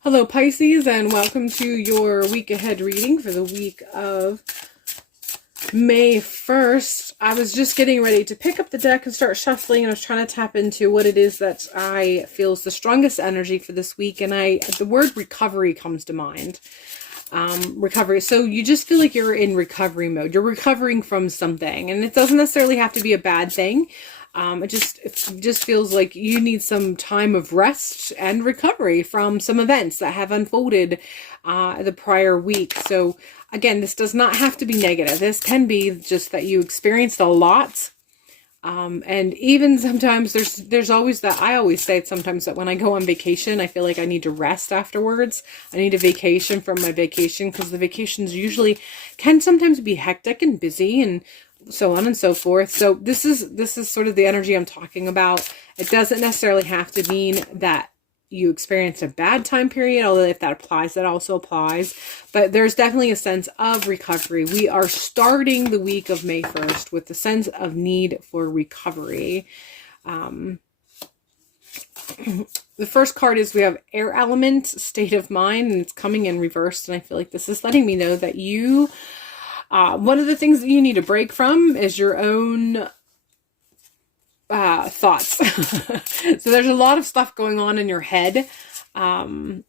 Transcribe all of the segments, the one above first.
Hello Pisces, and welcome to your week ahead reading for the week of May 1st. I was just getting ready to pick up the deck and start shuffling, and I was trying to tap into what it is that I feel is the strongest energy for this week, and the word recovery comes to mind. Recovery. So you just feel like you're in recovery mode. You're recovering from something, and it doesn't necessarily have to be a bad thing. It just feels like you need some time of rest and recovery from some events that have unfolded the prior week. So again, this does not have to be negative. This can be just that you experienced a lot. And even sometimes there's always that, I always say sometimes that when I go on vacation, I feel like I need to rest afterwards. I need a vacation from my vacation, because the vacations usually can sometimes be hectic and busy and so on and so forth. So this is sort of the energy I'm talking about. It doesn't necessarily have to mean that you experienced a bad time period, although if that applies, that also applies. But there's definitely a sense of recovery. We are starting the week of May 1st with the sense of need for recovery. The first card is we have air element, state of mind, and it's coming in reversed. And I feel like this is letting me know that you, one of the things that you need to break from is your own thoughts. So there's a lot of stuff going on in your head. And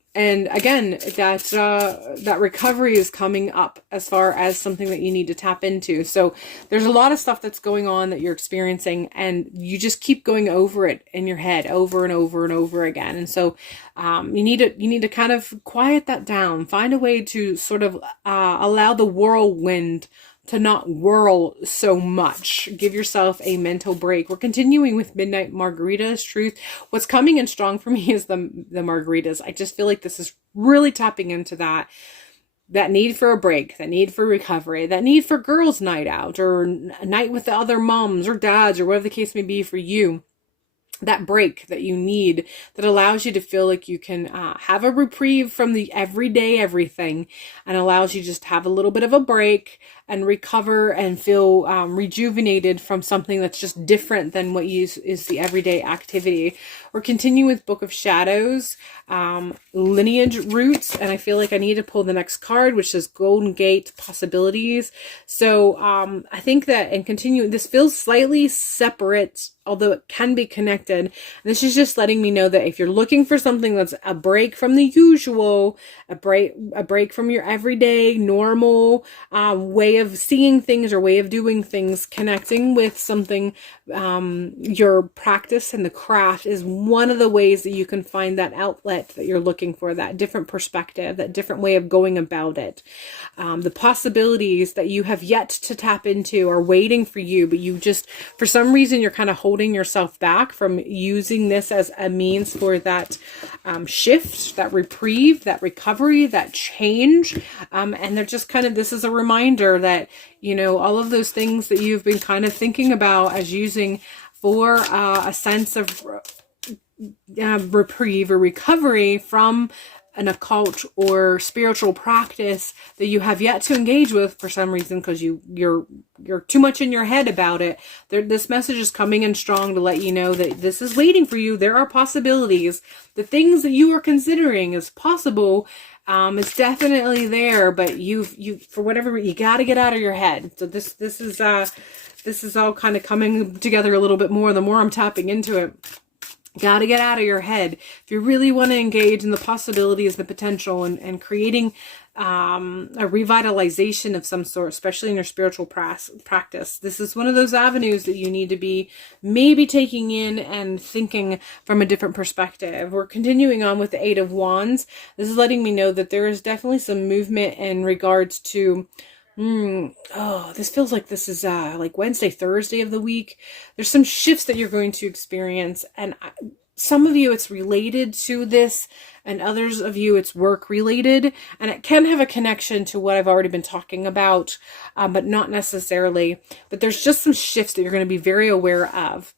again, that recovery is coming up as far as something that you need to tap into. So there's a lot of stuff that's going on that you're experiencing, and you just keep going over it in your head over and over and over again. And so you need to kind of quiet that down, find a way to sort of allow the whirlwind to not whirl so much. Give yourself a mental break. We're continuing with Midnight Margaritas Truth. What's coming in strong for me is the margaritas. I just feel like this is really tapping into that need for a break, that need for recovery, that need for girls' night out, or a night with the other moms or dads, or whatever the case may be for you. That break that you need, that allows you to feel like you can have a reprieve from the everyday everything, and allows you just to have a little bit of a break and recover and feel rejuvenated from something that's just different than what is the everyday activity. We're continuing with Book of Shadows, lineage roots, and I feel like I need to pull the next card, which is Golden Gate Possibilities. So I think that, and continue, this feels slightly separate, although it can be connected. And this is just letting me know that if you're looking for something that's a break from the usual, a break from your everyday normal way of seeing things or way of doing things, connecting with something, your practice and the craft is one of the ways that you can find that outlet that you're looking for, that different perspective, that different way of going about it. The possibilities that you have yet to tap into are waiting for you, but you just, for some reason, you're kind of holding yourself back from using this as a means for that shift, that reprieve, that recovery, that change. And they're just kind of, this is a reminder that, you know, all of those things that you've been kind of thinking about as using for a sense of reprieve or recovery from an occult or spiritual practice that you have yet to engage with for some reason, because you're too much in your head about it. This message is coming in strong to let you know that this is waiting for you. There are possibilities. The things that you are considering as possible, it's definitely there, but you for whatever, you got to get out of your head. So this is all kind of coming together a little bit more the more I'm tapping into it. Got to get out of your head. If you really want to engage in the possibilities, the potential, and creating a revitalization of some sort, especially in your spiritual practice, this is one of those avenues that you need to be maybe taking in and thinking from a different perspective. We're continuing on with the Eight of Wands. This is letting me know that there is definitely some movement in regards to this feels like this is like Wednesday, Thursday of the week. There's some shifts that you're going to experience, and some of you it's related to this, and others of you it's work related, and it can have a connection to what I've already been talking about, but not necessarily. But there's just some shifts that you're going to be very aware of.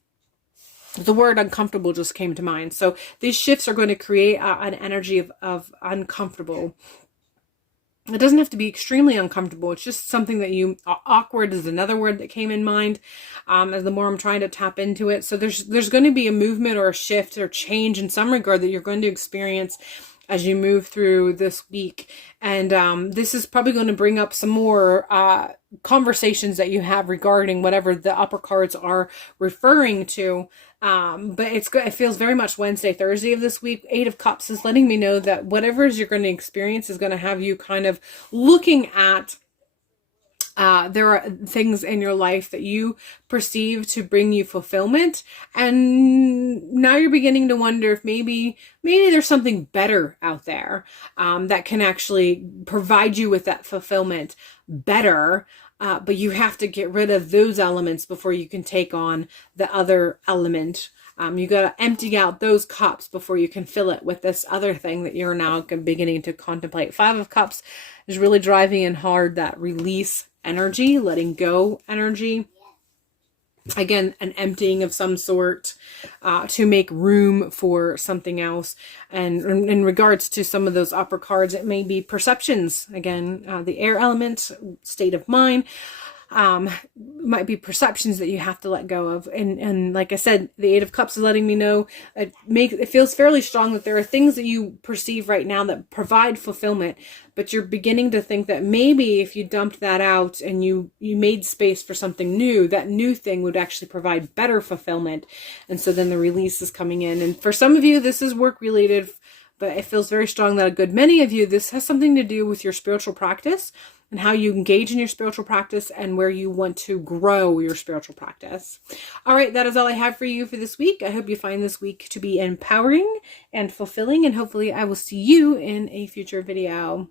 The word uncomfortable just came to mind. So these shifts are going to create an energy of uncomfortable. It doesn't have to be extremely uncomfortable. It's just something that you, awkward is another word that came in mind, as the more I'm trying to tap into it. So there's going to be a movement or a shift or change in some regard that you're going to experience as you move through this week. And this is probably going to bring up some more conversations that you have regarding whatever the upper cards are referring to. But it's good. It feels very much Wednesday, Thursday of this week. 8 of Cups is letting me know that whatever you're going to experience is going to have you kind of looking at there are things in your life that you perceive to bring you fulfillment, and now you're beginning to wonder if maybe there's something better out there that can actually provide you with that fulfillment better. But you have to get rid of those elements before you can take on the other element. You got to empty out those cups before you can fill it with this other thing that you're now beginning to contemplate. 5 of Cups is really driving in hard that release energy, letting go energy. Again, an emptying of some sort to make room for something else. And in regards to some of those upper cards, it may be perceptions. Again, the air element, state of mind. Might be perceptions that you have to let go of. And like I said, the 8 of Cups is letting me know it feels fairly strong that there are things that you perceive right now that provide fulfillment, but you're beginning to think that maybe if you dumped that out and you made space for something new, that new thing would actually provide better fulfillment. And so then the release is coming in. And for some of you, this is work related, but it feels very strong that a good many of you, this has something to do with your spiritual practice and how you engage in your spiritual practice and where you want to grow your spiritual practice. All right, that is all I have for you for this week. I hope you find this week to be empowering and fulfilling, and hopefully I will see you in a future video.